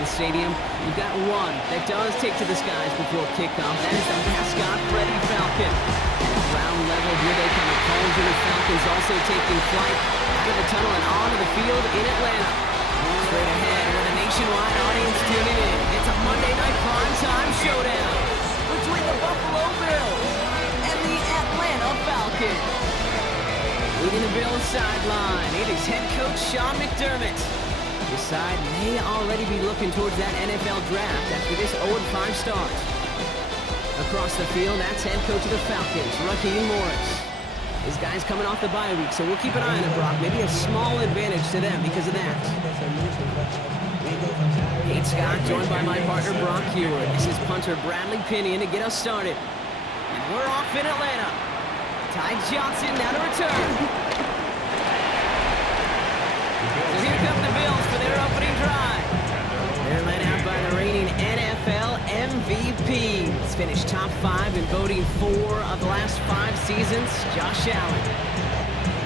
Mercedes-Benz Stadium. You've got one that does take to the skies before kickoff. That is the mascot, Freddie Falcon. At ground level, here they come. The Collision Falcons also taking flight out of the tunnel and onto the field in Atlanta. Straight ahead with a nationwide audience tuning in. It's a Monday night primetime showdown between the Buffalo Bills and the Atlanta Falcons. Leading the Bills sideline, it is head coach Sean McDermott. His side may already be looking towards that NFL draft after this 0-5 start. Across the field, that's head coach of the Falcons, Raheem Morris. His guy's coming off the bye week, so we'll keep an eye on him, Brock. Maybe a small advantage to them because of that. Kate Scott, joined by my partner, Brock Hewer. This is punter Bradley Pinion to get us started. And we're off in Atlanta. Ty Johnson now to return. So here come the Bills for their opening drive. They're led out by the reigning NFL MVP. He's finished top 5 in voting 4 of the last 5 seasons, Josh Allen.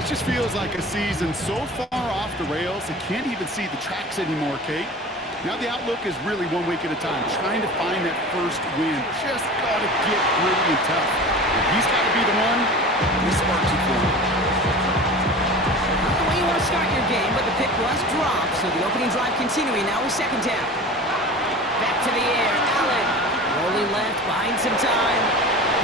It just feels like a season so far off the rails, they can't even see the tracks anymore, Kate. Now the outlook is really 1 week at a time, trying to find that first win. Just got to get gritty and tough. And he's got to be the one who sparks it for him. Not the way you want to start your game, but the pick was dropped, so the opening drive continuing now with second down. Back to the air, Allen. Rolling left, buying some time.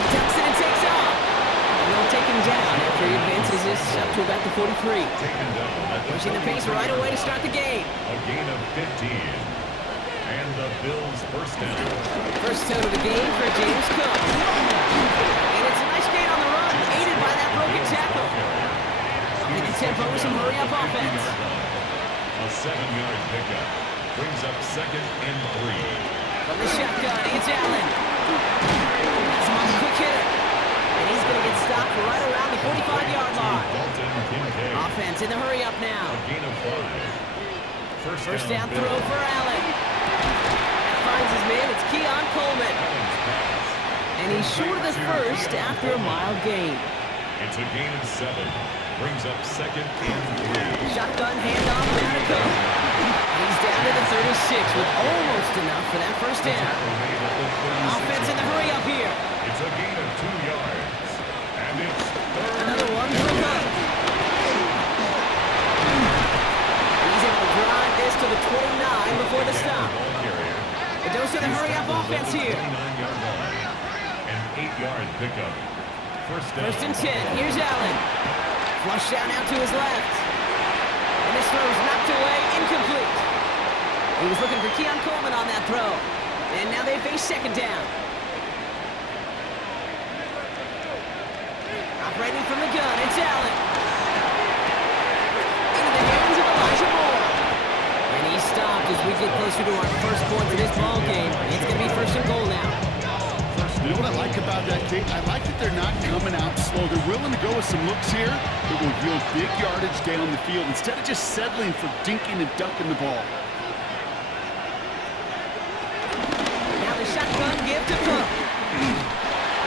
He tucks it and takes off. And they'll take him down after he advances this up to about the 43. Pushing the pace right away to start the game. A gain of 15. And the Bills' first down. First down of the game for James Cook. And it's a nice gain on the run, aided by that broken tackle. And the tempo with some hurry-up offense. A 7-yard pickup brings up 2nd and 3. From the shotgun, it's Allen. That's him on the quick hitter. And he's going to get stopped right around the 45-yard line. Offense in the hurry-up now. A gain of 5. First down throw for Allen. Finds his man, it's Keon Coleman. And he's short of the first after a mild gain. It's a gain of 7. Brings up 2nd and 3. Shotgun handoff down to Cook. He's down to the 36 with almost enough for that first down. Offense in the hurry up here. It's a gain of 2 yards. And it's third. Another one for Cook. He's able to drive this to the 29 before the stop. A dose of the hurry-up offense here. An 8-yard pickup. First and 10. Here's Allen. Flush down out to his left. And this throw is knocked away, incomplete. He was looking for Keon Coleman on that throw. And now they face second down. Operating from the gun, it's Allen. Into the hands of Elijah Moore. And he's stopped as we get closer to our first point of this ball game. It's going to be first and goal now. You know what I like about that, Kate? I like that they're not coming out slow. They're willing to go with some looks here that will yield big yardage down the field instead of just settling for dinking and ducking the ball. Now the shotgun give to Cook.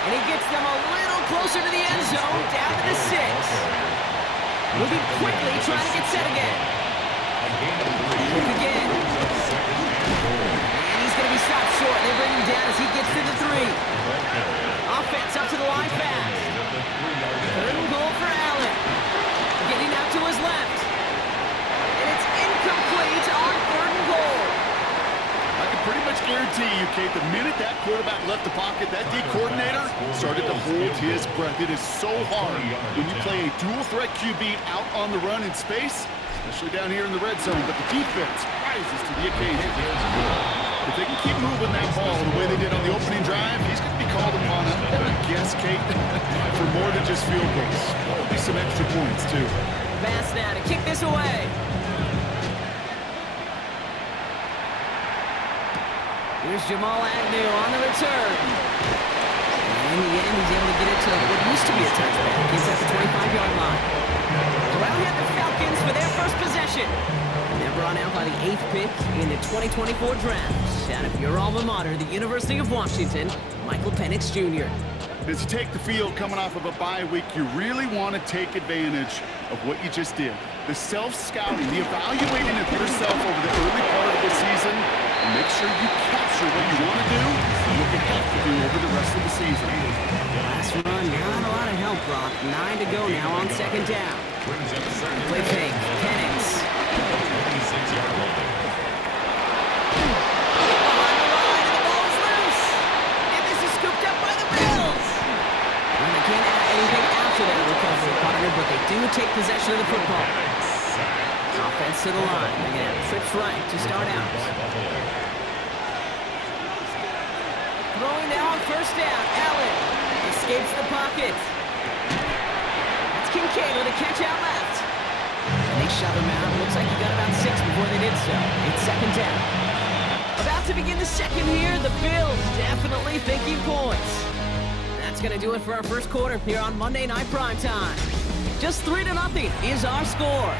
And he gets them a little closer to the end zone, down to the 6. Moving quickly, trying to get set again. Cook again. And he's going to be stopped short. They bring him down as he gets to the 3. Offense up to the line fast. Third and goal for Allen. Getting out to his left. And it's incomplete on third and goal. I can pretty much guarantee you, Kate, the minute that quarterback left the pocket, that D coordinator started to hold his breath. It is so hard when you play a dual threat QB out on the run in space, especially down here in the red zone, but the defense rises to the occasion. If they can keep moving that ball the way they did on the opening drive, he's going to be called upon, I guess, Kate, for more than just field goals. There'll be some extra points, too. Pass now to kick this away. Here's Jamal Agnew on the return. And in the end, he's able to get it to what used to be a touchback. Gets at the 25-yard line. Around here the Falcons for their first possession. And they're brought out by the 8th pick in the 2024 draft. Out of your alma mater, the University of Washington, Michael Penix Jr. As you take the field coming off of a bye week, you really want to take advantage of what you just did. The self-scouting, the evaluating of yourself over the early part of the season, and make sure you capture what you want to do and what you have to do over the rest of the season. Last run, not a lot of help, Brock. 9 to go now on second down. Play fake, Penix. 26-yard line. Behind the line, and the ball is loose. And this is scooped up by the Bills. And they can't add anything after that recovery, partner, but they do take possession of the football. Offense to the line. They're going to have trips right to start out. Throwing now on first down. Allen escapes the pocket. That's Kincaid with a catch out left. And they shove him out. Looks like he got about 6 before they did so. It's second down. About to begin the second here. The Bills definitely thinking points. That's going to do it for our first quarter here on Monday Night Primetime. Just 3-0 is our score.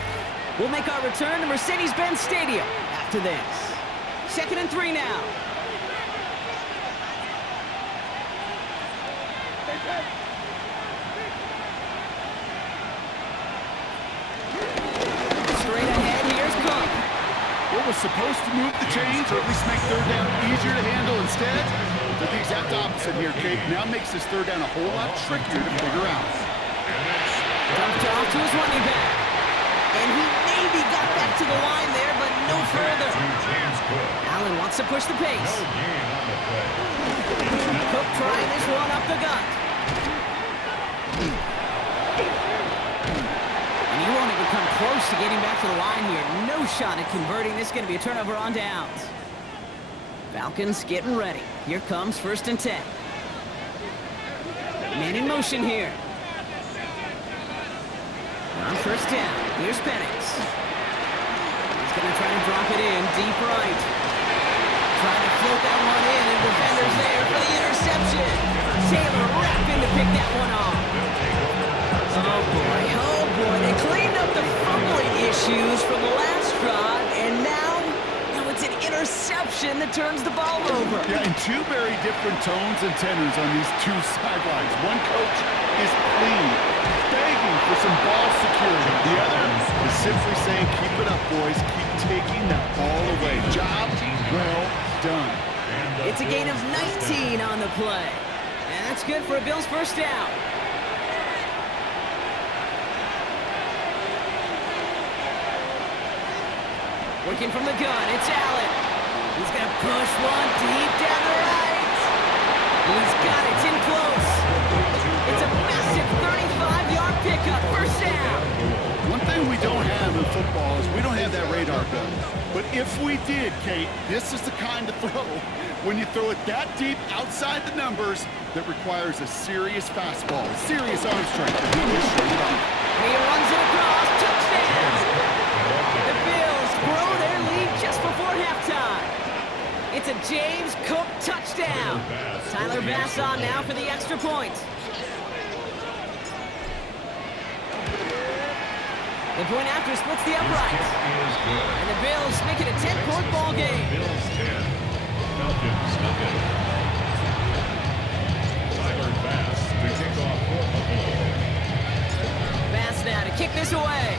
We'll make our return to Mercedes-Benz Stadium after this. 2nd and 3 now. Straight ahead, here's Cook. What was supposed to move the chains, or at least make third down easier to handle instead, did the exact opposite here, Kate. Now makes this third down a whole lot trickier to figure out. Dumped off to his running back. And he maybe got back to the line there, but no further. Allen wants to push the pace. Cook trying this one up the gut. And he won't even come close to getting back to the line here. No shot at converting. This is going to be a turnover on downs. Falcons getting ready. Here comes 1st and 10. Man in motion here. On first down, here's Penix. He's going to try to drop it in, deep right. Trying to float that one in, and defender's there for the interception. Taylor rapping to pick that one off. Oh boy, they cleaned up the fumbling issues from the last drive, and now it's an interception that turns the ball over. Yeah, and two very different tones and tenors on these two sidelines. One coach is pleading, begging for some ball security. The other is simply saying, keep it up, boys. Keep taking that ball away. Job well done. It's a gain of 19 on the play. And that's good for a Bills first down. Working from the gun, it's Allen. He's going to push one deep down the right. He's got it, it's in close. It's a massive 35-yard pickup, first down. One thing we don't have in football is we don't have that radar gun. But if we did, Kate, this is the kind of throw, when you throw it that deep outside the numbers, that requires a serious fastball, serious arm strength. And he just showed it off. He runs it across, touchdown. The Bills grow their lead just before halftime. It's a James Cook touchdown. Tyler Bass on now for the extra point. The point after splits the uprights. And the Bills make it a 10-point ball game. Bills 10, Falcons nothing. Tyler Bass to kick off for Buffalo. Bass now to kick this away.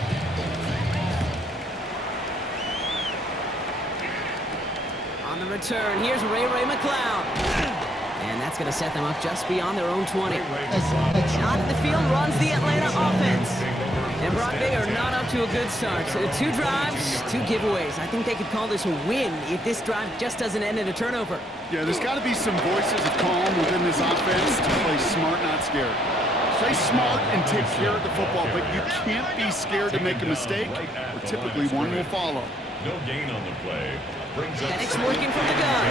On the return, here's Ray McLeod. And that's going to set them up just beyond their own 20. Out of the field runs the Atlanta offense. And Brock, they are not up to a good start. So 2 drives, 2 giveaways. I think they could call this a win if this drive just doesn't end in a turnover. Yeah, there's got to be some voices of calm within this offense to play smart, not scared. Play smart and take care of the football, but you can't be scared to make a mistake, or typically one will follow. No gain on the play. Penix working from the gun.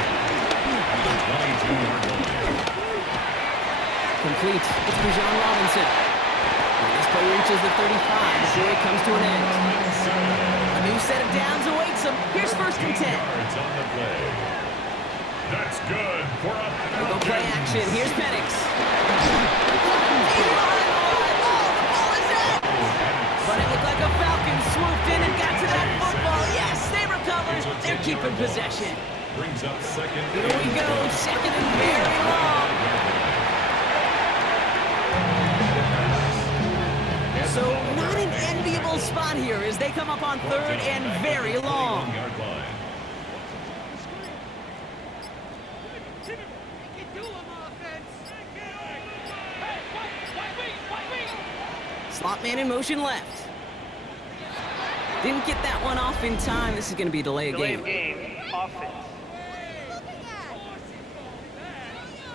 Complete. It's Bijan Robinson. And this play reaches the 35 before it comes to an end. A new set of downs awaits them. Here's 1st and 10. That's good for a We'll go play action. Here's Penix. But it looked like a Falcon swooped in and got to that football. Yes, they recovered. They're keeping possession. Brings up 2nd. Here we go. 2nd and very long. So not an enviable spot shot here as they come up on third and very long. Slot man in motion left. Didn't get that one off in time. This is going to be a delay of game. Offense.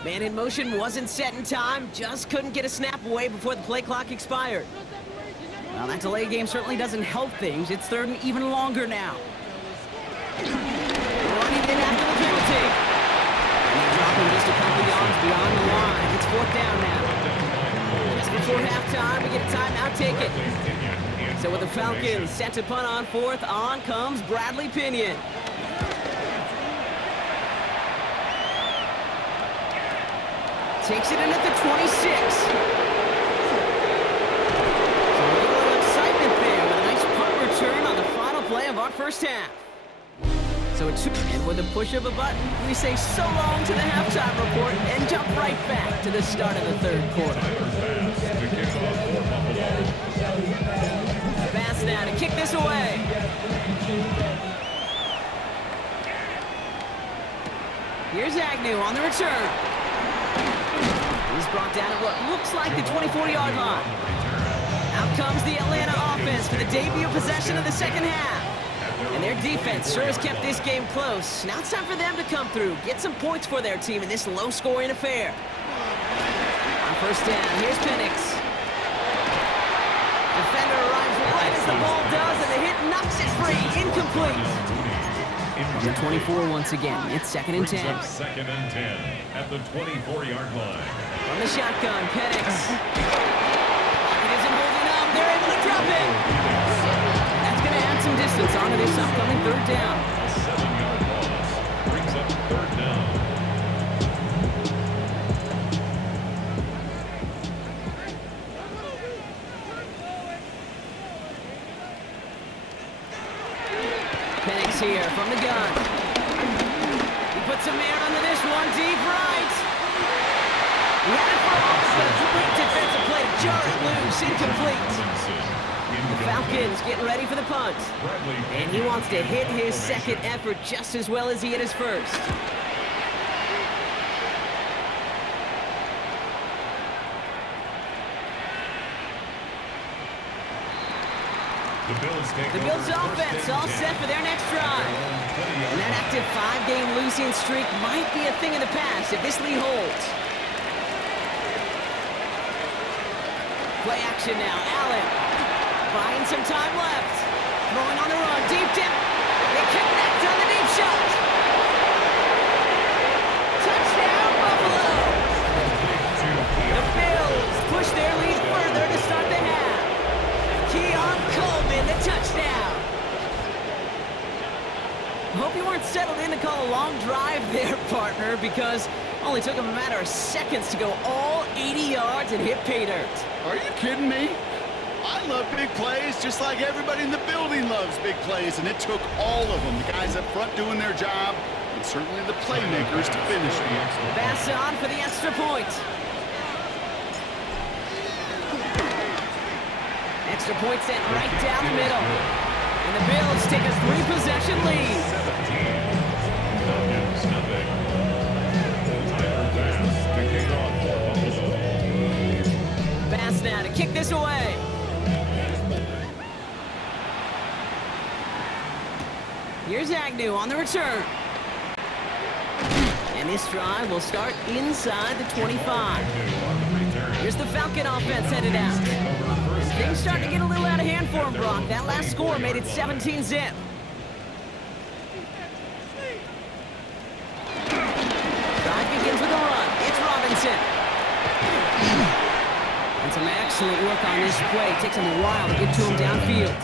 Man in motion wasn't set in time. Just couldn't get a snap away before the play clock expired. Well, that delay game certainly doesn't help things. It's third and even longer now. Running in after the penalty. And they're dropping just a couple yards beyond the line. It's fourth down now. Just before halftime, we get a timeout ticket. So with the Falcons set to punt on fourth, on comes Bradley Pinion. Takes it in at the 26. So a little excitement there with a nice punt return on the final play of our first half. So it's and with a push of a button, we say so long to the halftime report and jump right back to the start of the third quarter. Pass now to kick this away. Here's Agnew on the return. He's brought down at what looks like the 24-yard line. Out comes the Atlanta offense for the debut possession of the second half. And their defense sure has kept this game close. Now it's time for them to come through, get some points for their team in this low-scoring affair. On first down, here's Penix. Defender arrives right as the ball does, and the hit knocks it free. Incomplete. From the 24 once again, it's second and 10. Second and 10 at the 24-yard line. From the shotgun, Penix. It isn't holding up. They're able to drop it. That's going to add some distance onto this upcoming third down. A 7-yard loss brings up third down. Penix here from the gun. He puts a man under this one, deep right. He had it for a moment, but a great defensive play to jar it loose, incomplete. The Falcons getting ready for the punt. And he wants to hit his second effort just as well as he hit his first. The Bills offense all set for their next drive. And that active 5-game losing streak might be a thing of the past if this lead holds. Play action now. Allen buying some time left. Throwing on the run. Deep dip. They connect on the deep shot. Touchdown, Buffalo. The Bills push their lead further to start the half. Keon Coleman, the touchdown. Hope you weren't settled in to call a long drive there, partner, because only took him a matter of seconds to go all 80 yards and hit pay dirt. Are you kidding me? I love big plays just like everybody in the building loves big plays, and it took all of them, the guys up front doing their job, and certainly the playmakers to finish it. Pass on for the extra point. Extra point sent right down the middle. And the Bills take a 3-possession lead. 17. Falcons nothing. Tyler Bass to kick off for Buffalo. Bass now to kick this away. Here's Agnew on the return. And this drive will start inside the 25. Here's the Falcon offense headed out. Things starting to get a little out of hand for him, Brock. That last score made it 17-zip. Drive begins with a run. It's Robinson. And some excellent work on this play. Takes him a while to get to him downfield.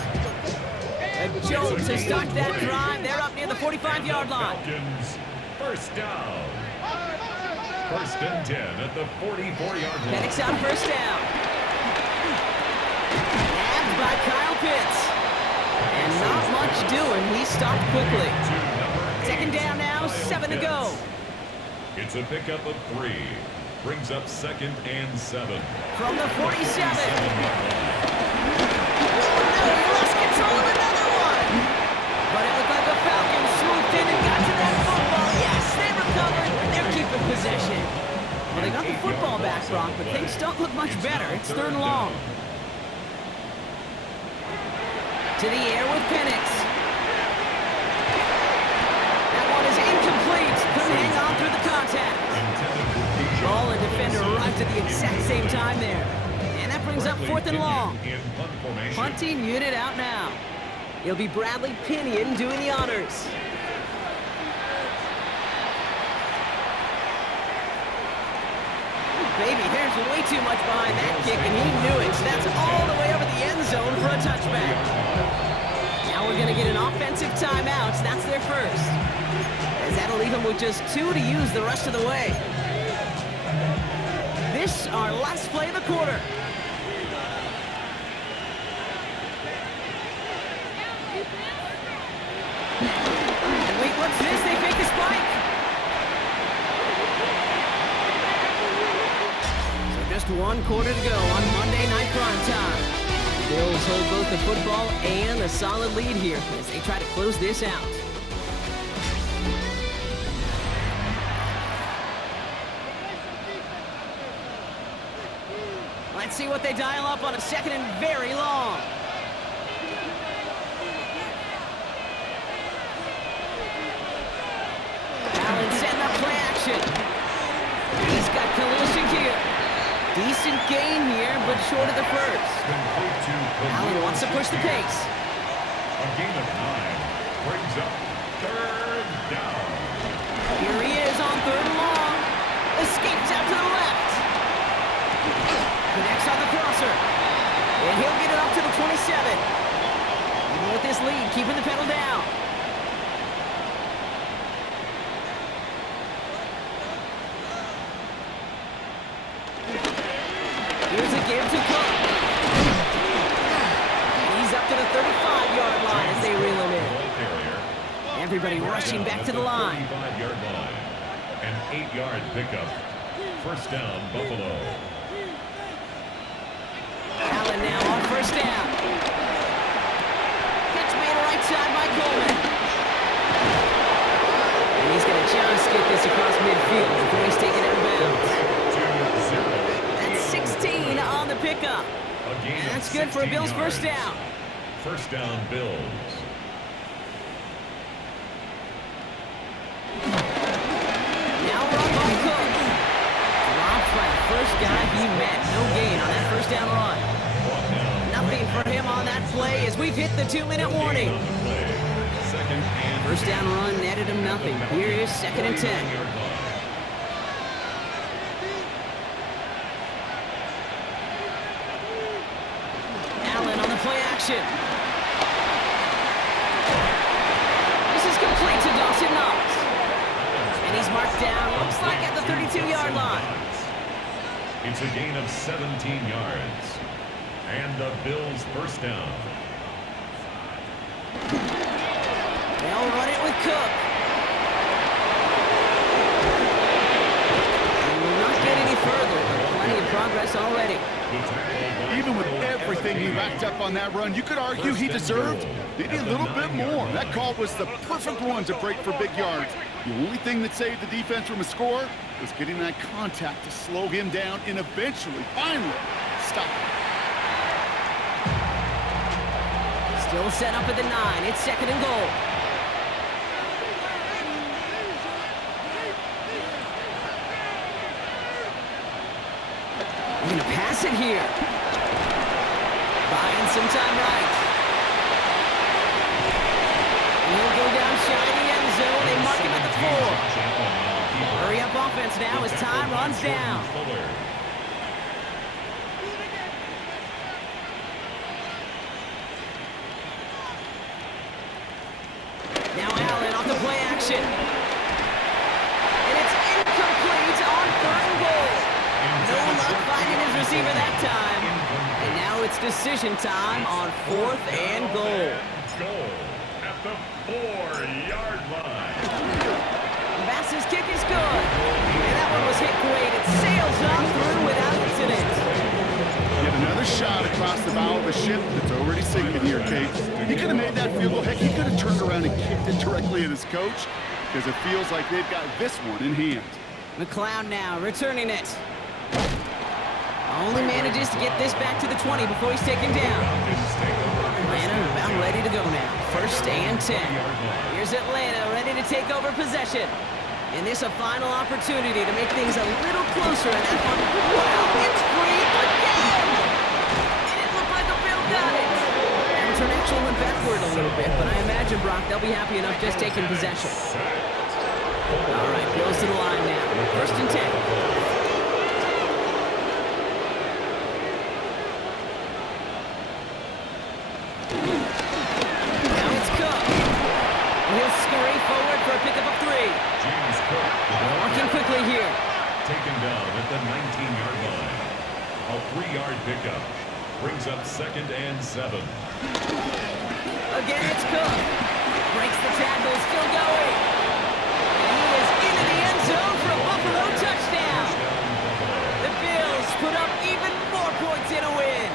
A jolt to start that drive. They're up near the 45-yard line. Falcons first down. First and 10 at the 44-yard line. Penix out first down. Nabbed by Kyle Pitts. And not much doing. He stopped quickly. Second down now, 7 to go. It's a pickup of 3. Brings up second and 7. From the 47. Oh, no, he lost control. Brock, but things don't look much better. It's 3rd and long. To the air with Penix. That one is incomplete. Couldn't hang on through the contact. Ball and defender arrived at the exact same time there. And that brings up 4th and long. Punting unit out now. It'll be Bradley Pinion doing the honors. Baby, there's way too much behind that kick, and he knew it. So that's all the way over the end zone for a touchback. Now we're going to get an offensive timeout. That's their first. As that'll leave them with just 2 to use the rest of the way. This, our last play of the quarter. And wait, what's this? They fake the spike. Just 1 quarter to go on Monday Night Primetime. The Bills hold both the football and a solid lead here as they try to close this out. Let's see what they dial up on a 2nd and very long. Allen setting up play action. He's got Khalil Shakir. Decent gain here, but short of the first. Allen wants to push the pace. A gain of 9 brings up 3rd down. Here he is on 3rd and long. Escapes out to the left. Connects on the crosser. And he'll get it up to the 27. Even with this lead, keeping the pedal down. Here's a give to Cook. And he's up to the 35-yard line as they reel him in. Everybody rushing back to the line. 35-yard line. An 8-yard pickup. 1st down, Buffalo. Allen now on 1st down. Catch made right side by Coleman. And he's going to just get this across midfield before he's taken out of bounds. 16 on the pickup. And that's good for a Bills yards. 1st down. 1st down, Bills. Now run by Cook. Dropped by the first guy he met. No gain on that 1st down run. Nothing for him on that play as we've hit the 2-minute warning. 1st down run netted him nothing. Here is 2nd and 10. Play action. This is complete to Dawson Knox. And he's marked down, looks like at the 32-yard line. It's a gain of 17 yards. And the Bills 1st down. They'll run it with Cook. And will not get any further, but plenty of progress already. Even with everything he racked up on that run, you could argue he deserved maybe a little bit more. That call was the perfect one to break for big yards. The only thing that saved the defense from a score was getting that contact to slow him down and eventually, finally, stop him. Still set up at the 9. It's 2nd and goal. We're going to pass it here. Buying some time right. And he'll go down shy of the end zone. They mark him at the 4. Hurry up offense now as time runs down. Now Allen off the play action. And it's incomplete on 3rd and goal. No luck finding his receiver that time. And now it's decision time on 4th and goal. Goal at the 4-yard line. Bass's kick is good. And that one was hit great. It sails on through without incident. Yet another shot across the bow of a ship that's already sinking here, Kate. He could have made that field goal. Heck, he could have turned around and kicked it directly at his coach because it feels like they've got this one in hand. McLeod now returning it. Only manages to get this back to the 20 before he's taken down. Atlanta about ready to go now. First and 10. Here's Atlanta ready to take over possession. And this a final opportunity to make things a little closer in that one. Wow, it's free again! And it looked like a Bill got it. And return actually went backward a little bit, but I imagine, Brock, they'll be happy enough just taking possession. All right, Bills to the line now. First and 10. Working quickly here. Taken down at the 19-yard line. A 3-yard pickup brings up second and 7. Again, it's Cook. Breaks the tackle, still going. And he is into the end zone for a Buffalo touchdown. The Bills put up even more points in a win.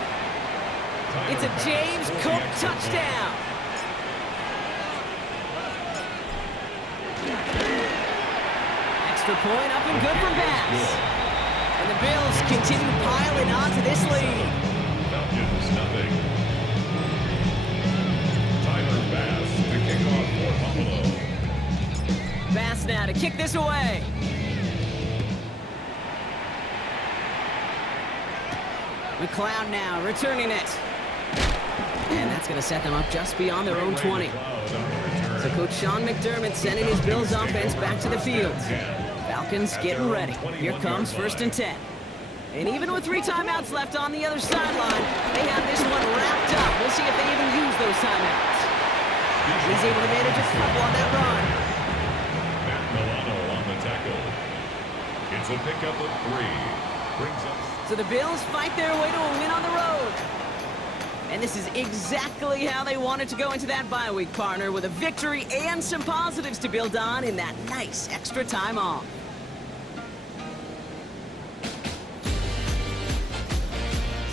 It's a James Cook touchdown. Point up and good for Bass. And the Bills continue piling onto this lead. Falcons nothing. Tyler Bass to kick off for Buffalo. Bass now to kick this away. McLeod now returning it. And that's going to set them up just beyond their own 20. So Coach Sean McDermott sending his Bills offense back to the field. Falcons getting ready. Here comes first and 10. And even with 3 timeouts left on the other sideline, they have this one wrapped up. We'll see if they even use those timeouts. He's able to manage a couple on that run. Matt Milano on the tackle. It's a pickup of 3. Brings up. So the Bills fight their way to a win on the road. And this is exactly how they wanted to go into that bye week, partner, with a victory and some positives to build on in that nice extra time off.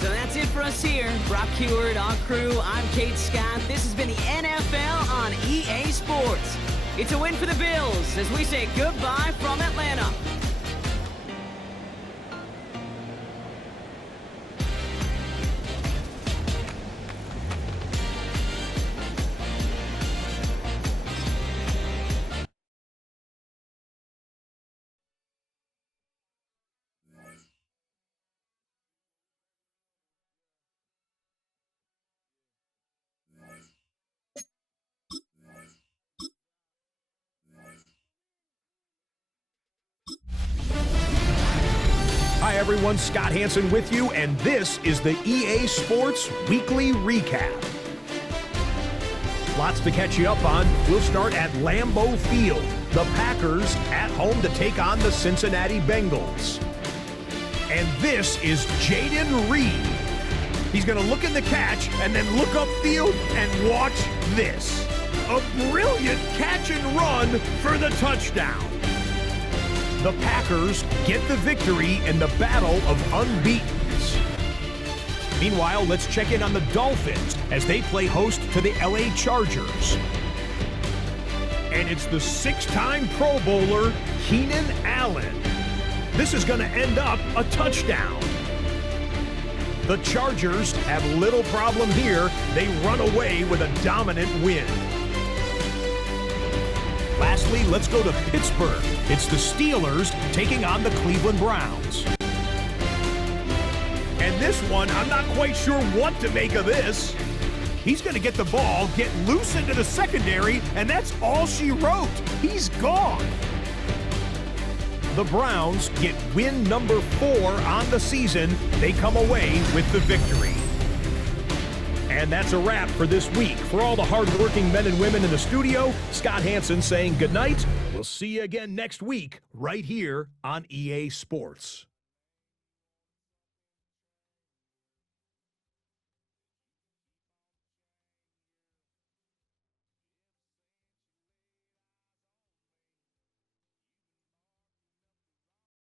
So that's it for us here. Brock Heward, our crew, I'm Kate Scott. This has been the NFL on EA Sports. It's a win for the Bills as we say goodbye from Atlanta. Hi everyone, Scott Hansen with you, and this is the EA Sports Weekly Recap. Lots to catch you up on. We'll start at Lambeau Field. The Packers at home to take on the Cincinnati Bengals. And this is Jaden Reed. He's going to look in the catch and then look upfield and watch this. A brilliant catch and run for the touchdown. The Packers get the victory in the battle of unbeatens. Meanwhile, let's check in on the Dolphins as they play host to the LA Chargers. And it's the 6-time Pro Bowler, Keenan Allen. This is going to end up a touchdown. The Chargers have little problem here. They run away with a dominant win. Lastly, let's go to Pittsburgh. It's the Steelers taking on the Cleveland Browns. And this one, I'm not quite sure what to make of this. He's going to get the ball, get loose into the secondary, and that's all she wrote. He's gone. The Browns get win number 4 on the season. They come away with the victory. And that's a wrap for this week. For all the hardworking men and women in the studio, Scott Hansen saying goodnight. We'll see you again next week right here on EA Sports.